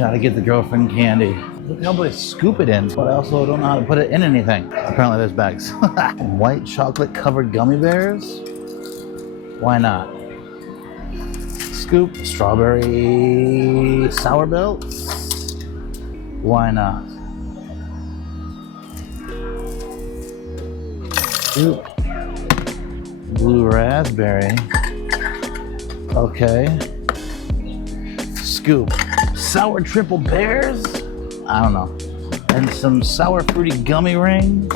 Gotta get the girlfriend candy. Look how they scoop it in, but I also don't know how to put it in anything. Apparently there's bags. White chocolate covered gummy bears? Why not? Scoop strawberry sour belts? Why not? Scoop blue raspberry. Okay. Scoop sour triple pears? I don't know. And some sour fruity gummy rings?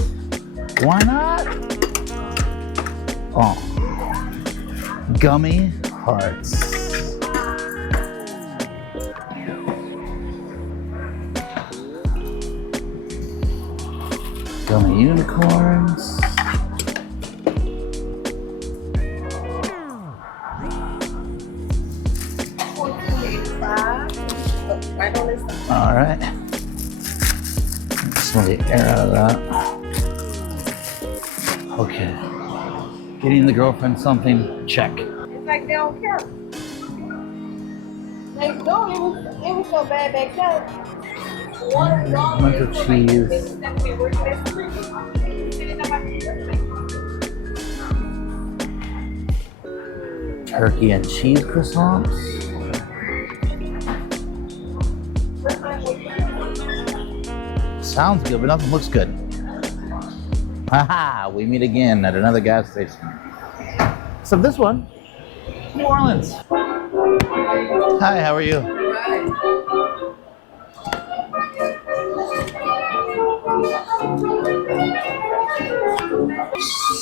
Why not? Oh. Gummy hearts. Gummy unicorns. All right. Let's let the air out of that. Okay. Getting the girlfriend something, check. It's like they don't care. Like, no, it was so bad back then. Bunch of cheese. Turkey and cheese croissants. Sounds good, but nothing looks good. Haha, we meet again at another gas station. So this one, New Orleans. Hi, how are you?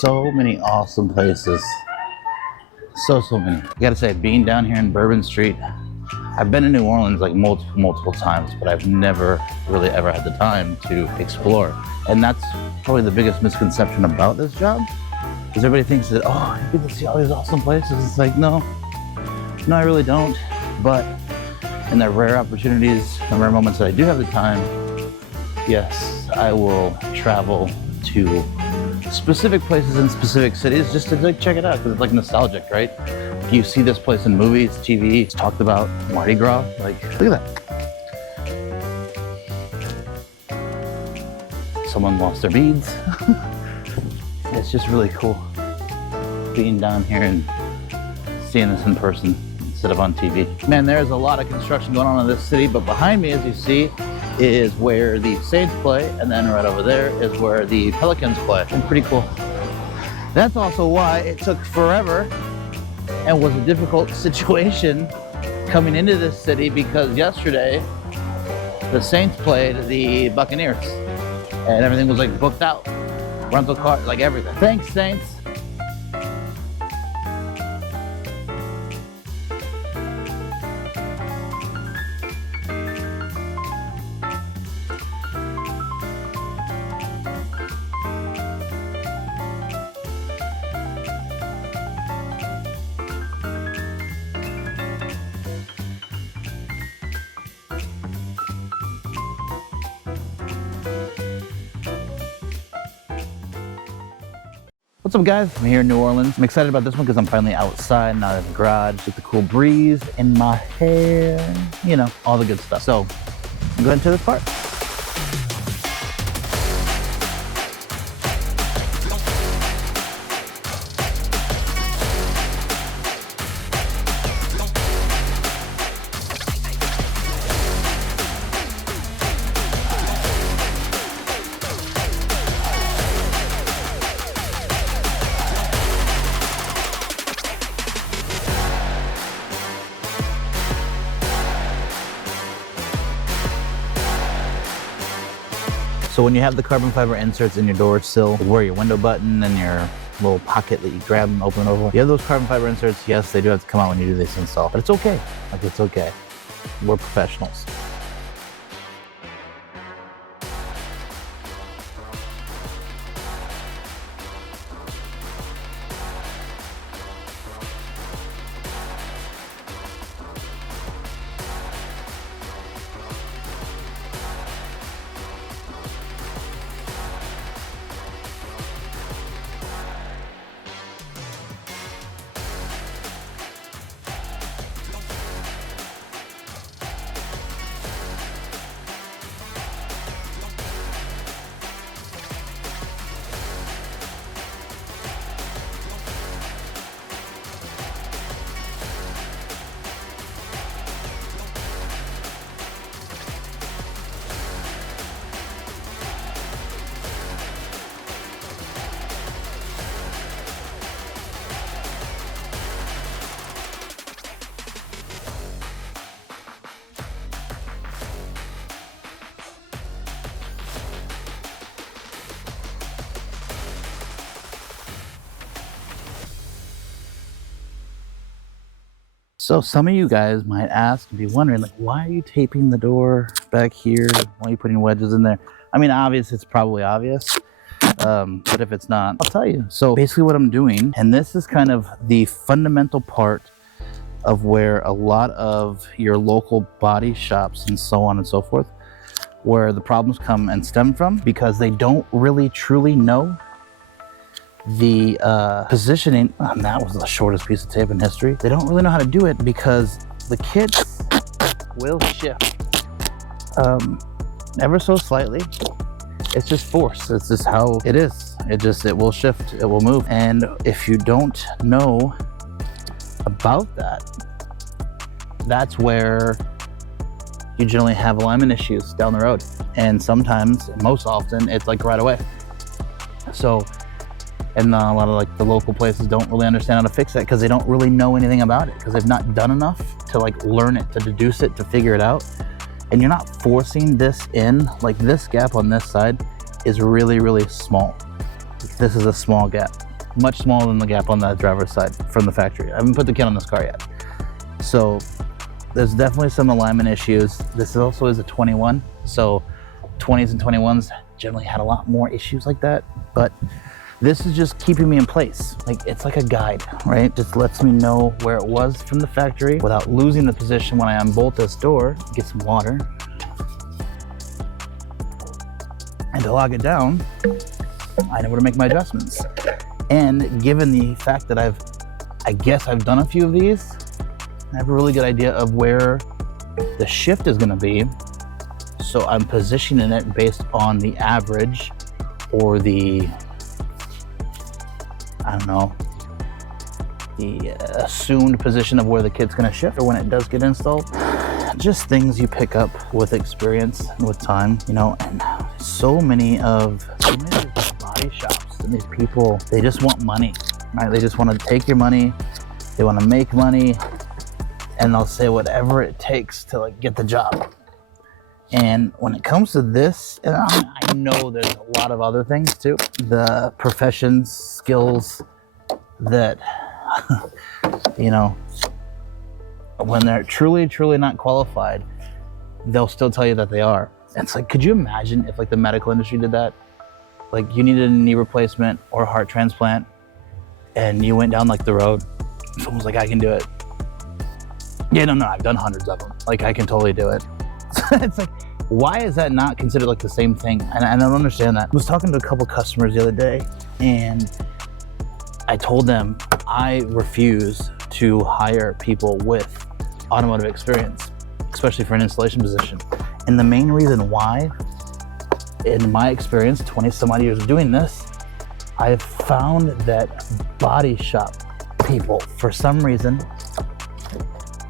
So many awesome places. So many. I gotta say, being down here in Bourbon Street, I've been in New Orleans like multiple times, but I've never really ever had the time to explore. And that's probably the biggest misconception about this job, because everybody thinks that, oh, you get to see all these awesome places. It's like, no, I really don't. But in the rare opportunities, the rare moments that I do have the time, yes, I will travel to specific places in specific cities just to like check it out, because it's like nostalgic, right? You see this place in movies, TV, it's talked about, Mardi Gras, like, look at that. Someone lost their beads. It's just really cool being down here and seeing this in person instead of on TV. Man, there's a lot of construction going on in this city, but behind me, as you see, is where the Saints play, and then right over there is where the Pelicans play. And pretty cool. That's also why it took forever and was a difficult situation coming into this city, because yesterday the Saints played the Buccaneers and everything was like booked out. Rental car, like everything. Thanks, Saints. What's up, guys? I'm here in New Orleans. I'm excited about this one because I'm finally outside, not in the garage, with the cool breeze in my hair, you know, all the good stuff. So I'm going to this part. So when you have the carbon fiber inserts in your door sill, where your window button and your little pocket that you grab and open over, you have those carbon fiber inserts. Yes, they do have to come out when you do this install, but it's okay. Like, it's okay. We're professionals. So some of you guys might ask and be wondering, like, why are you taping the door back here? Why are you putting wedges in there? I mean, obviously, it's probably obvious. But if it's not, I'll tell you. So basically what I'm doing, and this is kind of the fundamental part of where a lot of your local body shops and so on and so forth, where the problems come and stem from, because they don't really truly know the positioning. That was the shortest piece of tape in history. They don't really know how to do it because the kits will shift ever so slightly. It's just force. It's just how it is. It will shift, it will move. And if you don't know about that, that's where you generally have alignment issues down the road. And sometimes, most often, it's like right away. So, and a lot of like the local places don't really understand how to fix that because they don't really know anything about it, because they've not done enough to like learn it, to deduce it, to figure it out. And you're not forcing this in. Like this gap on this side is really, really small. This is a small gap, much smaller than the gap on the driver's side from the factory. I haven't put the kit on this car yet. So there's definitely some alignment issues. This also is a 21. So 20s and 21s generally had a lot more issues like that. But this is just keeping me in place. Like, it's like a guide, right? Just lets me know where it was from the factory without losing the position when I unbolt this door. Get some water. And to lock it down, I know where to make my adjustments. And given the fact that I guess I've done a few of these, I have a really good idea of where the shift is gonna be. So I'm positioning it based on the average or the, I don't know, the assumed position of where the kit's gonna shift or when it does get installed. Just things you pick up with experience and with time, you know. And so many of these body shops and these people, they just want money, right? They just want to take your money, they want to make money, and they'll say whatever it takes to like get the job. And when it comes to this, and I know there's a lot of other things too, the professions, skills that, you know, when they're truly, truly not qualified, they'll still tell you that they are. It's like, could you imagine if like the medical industry did that? Like you needed a knee replacement or a heart transplant and you went down like the road. Someone's like, I can do it. Yeah, no, I've done hundreds of them. Like I can totally do it. It's like, why is that not considered like the same thing? And I don't understand that. I was talking to a couple customers the other day and I told them I refuse to hire people with automotive experience, especially for an installation position. And the main reason why, in my experience, 20 some odd years of doing this, I've found that body shop people, for some reason,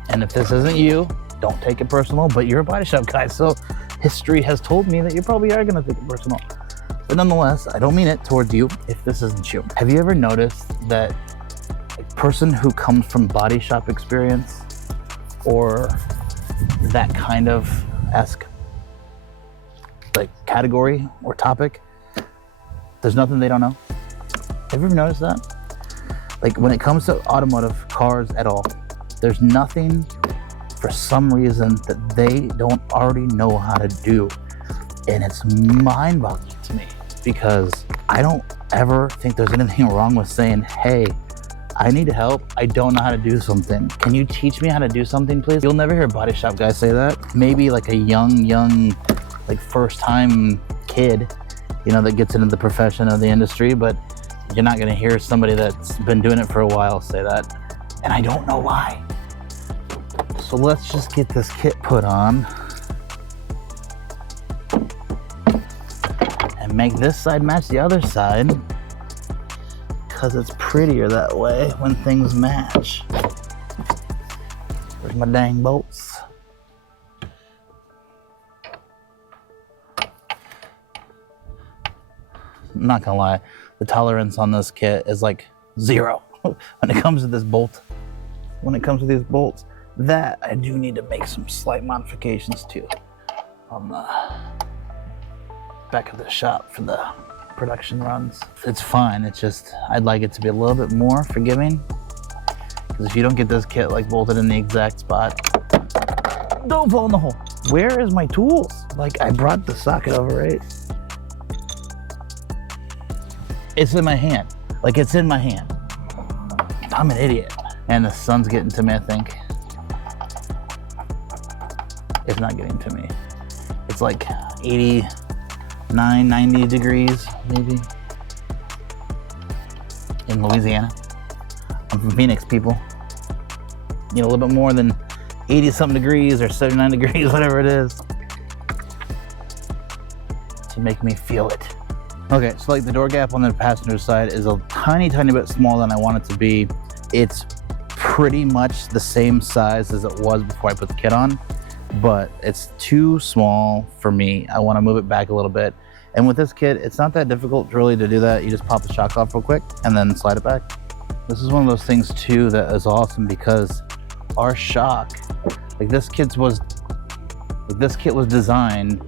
and if this isn't you, don't take it personal, but you're a body shop guy, so history has told me that you probably are gonna take it personal. But nonetheless, I don't mean it towards you if this isn't you. Have you ever noticed that a person who comes from body shop experience or that kind of like category or topic, there's nothing they don't know? Have you ever noticed that? Like when it comes to automotive cars at all, there's nothing for some reason that they don't already know how to do. And it's mind-boggling to me because I don't ever think there's anything wrong with saying, hey, I need help. I don't know how to do something. Can you teach me how to do something, please? You'll never hear a body shop guy say that. Maybe like a young, like first time kid, you know, that gets into the profession of the industry, but you're not gonna hear somebody that's been doing it for a while say that. And I don't know why. So let's just get this kit put on and make this side match the other side, because it's prettier that way when things match. Where's my dang bolts? I'm not gonna lie, the tolerance on this kit is like 0 when it comes to this bolt. When it comes to these bolts, that I do need to make some slight modifications to on the back of the shop for the production runs. It's fine, it's just I'd like it to be a little bit more forgiving, because Because if you don't get this kit like bolted in the exact spot, don't fall in the hole. Where is my tools? Like, I brought the socket over, right? It's in my hand. Like, it's in my hand. I'm an idiot. And the sun's getting to me, I think. It's not getting to me. It's like 89, 90 degrees, maybe. In Louisiana. I'm from Phoenix, people. You know, a little bit more than 80 something degrees or 79 degrees, whatever it is, to make me feel it. Okay, so like the door gap on the passenger side is a tiny bit smaller than I want it to be. It's pretty much the same size as it was before I put the kit on, but it's too small for me. I want to move it back a little bit. And with this kit, it's not that difficult really to do that. You just pop the shock off real quick and then slide it back. This is one of those things too that is awesome because our shock, like this kit was designed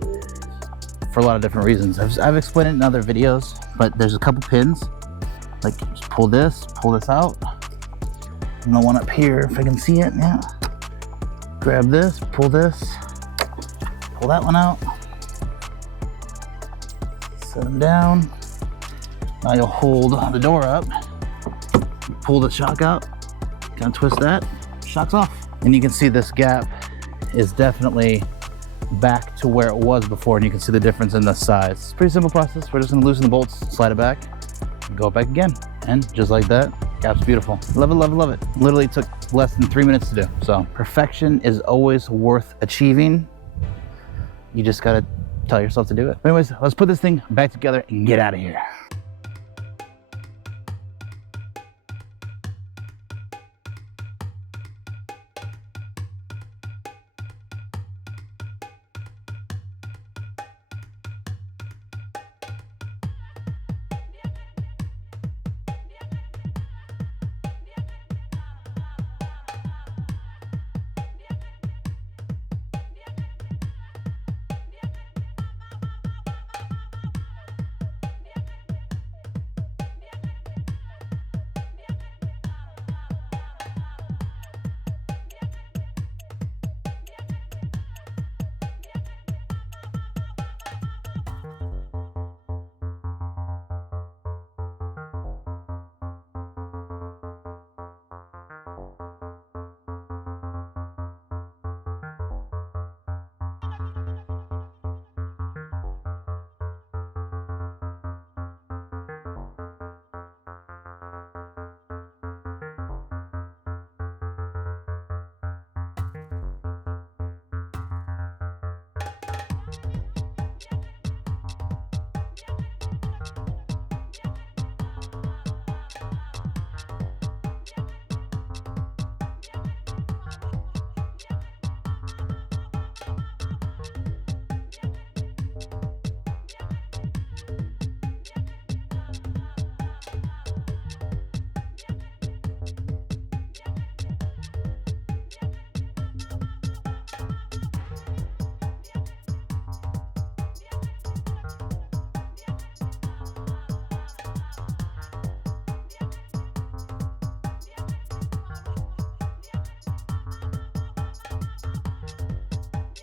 for a lot of different reasons. I've explained it in other videos, but there's a couple pins. Like just pull this out. And the one up here, if I can see it, yeah. Grab this, pull that one out. Set them down. Now you'll hold the door up, pull the shock out, kind of twist that, shock's off. And you can see this gap is definitely back to where it was before, and you can see the difference in the size. It's a pretty simple process. We're just gonna loosen the bolts, slide it back, and go back again. And just like that, gap's beautiful. Love it, love it, love it. Literally took less than 3 minutes to do. So perfection is always worth achieving. You just gotta tell yourself to do it. But anyways, let's put this thing back together and get out of here.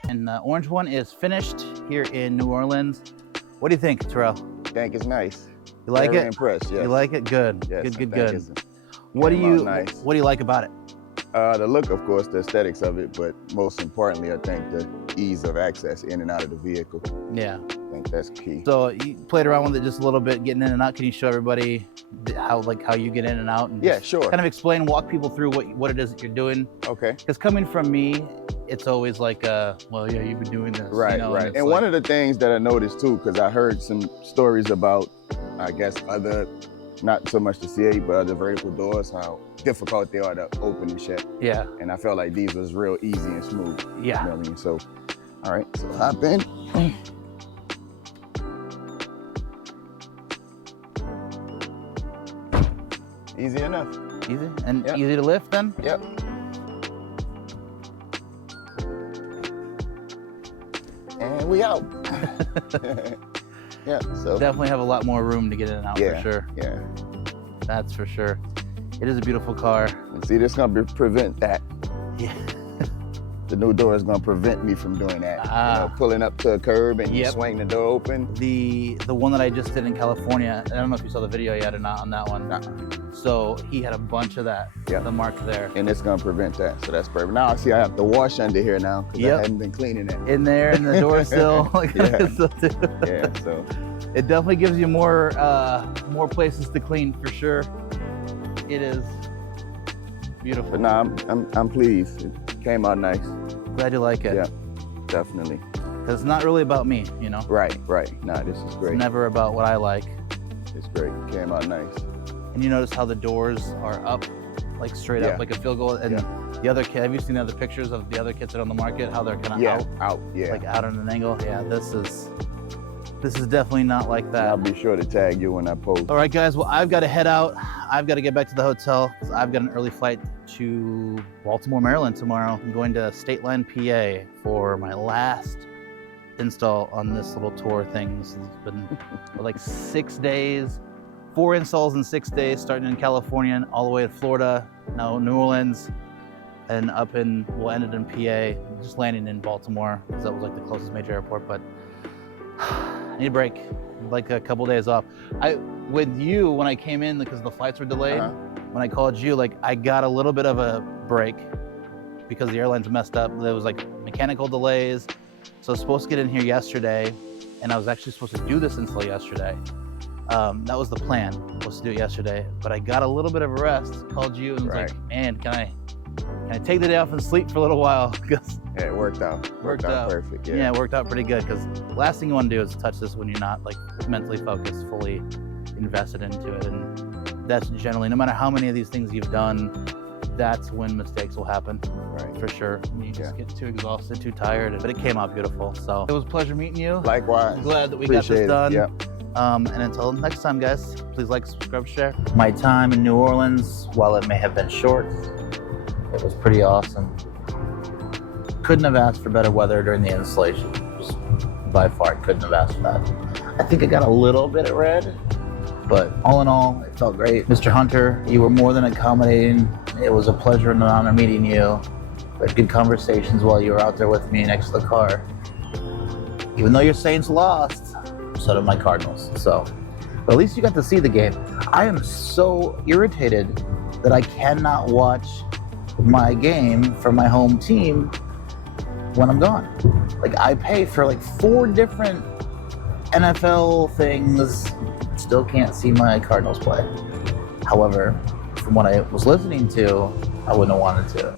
And the orange one is finished here in New Orleans. What do you think, Terrell? I think it's nice. You like Very it? impressed, yes. You like it? Good. Yes, Good. What do you like about it? The look, of course, the aesthetics of it, but most importantly, I think the ease of access in and out of the vehicle. Yeah. I think that's key. So you played around with it just a little bit, getting in and out. Can you show everybody how you get in and out? And Yeah, sure. Kind of walk people through what it is that you're doing. Okay. Because coming from me, it's always like, well, yeah, you've been doing this. Right, you know, right. And like, one of the things that I noticed too, because I heard some stories about, I guess, other, not so much the C8, but other vertical doors, how difficult they are to open and shut. Yeah. And I felt like these was real easy and smooth. Yeah. You know what I mean? So, all right, so hop in. Easy enough. Easy? And Yep. easy to lift then? Yep. And we out. Yeah, so. Definitely have a lot more room to get in and out for sure. Yeah. That's for sure. It is a beautiful car. And see, this gonna prevent that. Yeah. The new door is gonna prevent me from doing that. Pulling up to a curb and you swing the door open. The one that I just did in California, I don't know if you saw the video yet or not on that one. So he had a bunch of that, the mark there. And it's gonna prevent that, so that's perfect. Now I see I have to wash under here now because I hadn't been cleaning it. In there, and the door sill. Yeah, so. It definitely gives you more places to clean for sure. It is beautiful. But no, I'm pleased. It came out nice. Glad you like it. Yeah, definitely. Because it's not really about me, you know? Right. Nah, this is great. It's never about what I like. It's great. It came out nice. And you notice how the doors are up, like straight up, like a field goal. And the other kid, have you seen the other pictures of the other kits that are on the market? How they're kind of out, like out at an angle. Yeah, this is definitely not like that. I'll be sure to tag you when I post. All right, guys. Well, I've got to head out. I've got to get back to the hotel because I've got an early flight to Baltimore, Maryland tomorrow. I'm going to State Line, PA for my last install on this little tour thing. This has been for like 6 days, 4 installs in 6 days, starting in California and all the way to Florida, now New Orleans, and we'll end it in PA, just landing in Baltimore because that was like the closest major airport. But I need a break, like a couple days off. With you, when I came in, because the flights were delayed, when I called you, like I got a little bit of a break because the airlines messed up. There was like mechanical delays. So I was supposed to get in here yesterday, and I was actually supposed to do this install yesterday. That was the plan, was to do it yesterday. But I got a little bit of a rest, called you, and was like, man, can I take the day off and sleep for a little while? Yeah, it worked out. Worked out perfect. Yeah, it worked out pretty good because the last thing you want to do is touch this when you're not like mentally focused, fully invested into it. And that's generally, no matter how many of these things you've done, that's when mistakes will happen. Right. For sure. You just get too exhausted, too tired. But it came out beautiful. So it was a pleasure meeting you. Likewise. I'm glad that we got this done. And until next time, guys, please like, subscribe, share. My time in New Orleans, while it may have been short, it was pretty awesome. Couldn't have asked for better weather during the installation. Just by far, couldn't have asked for that. I think I got a little bit of red, but all in all, it felt great. Mr. Hunter, you were more than accommodating. It was a pleasure and an honor meeting you. We had good conversations while you were out there with me next to the car. Even though your Saints lost, so did my Cardinals. So, but at least you got to see the game. I am so irritated that I cannot watch my game for my home team when I'm gone. Like I pay for like 4 different NFL things, still can't see my Cardinals play. However, from what I was listening to, I wouldn't have wanted to.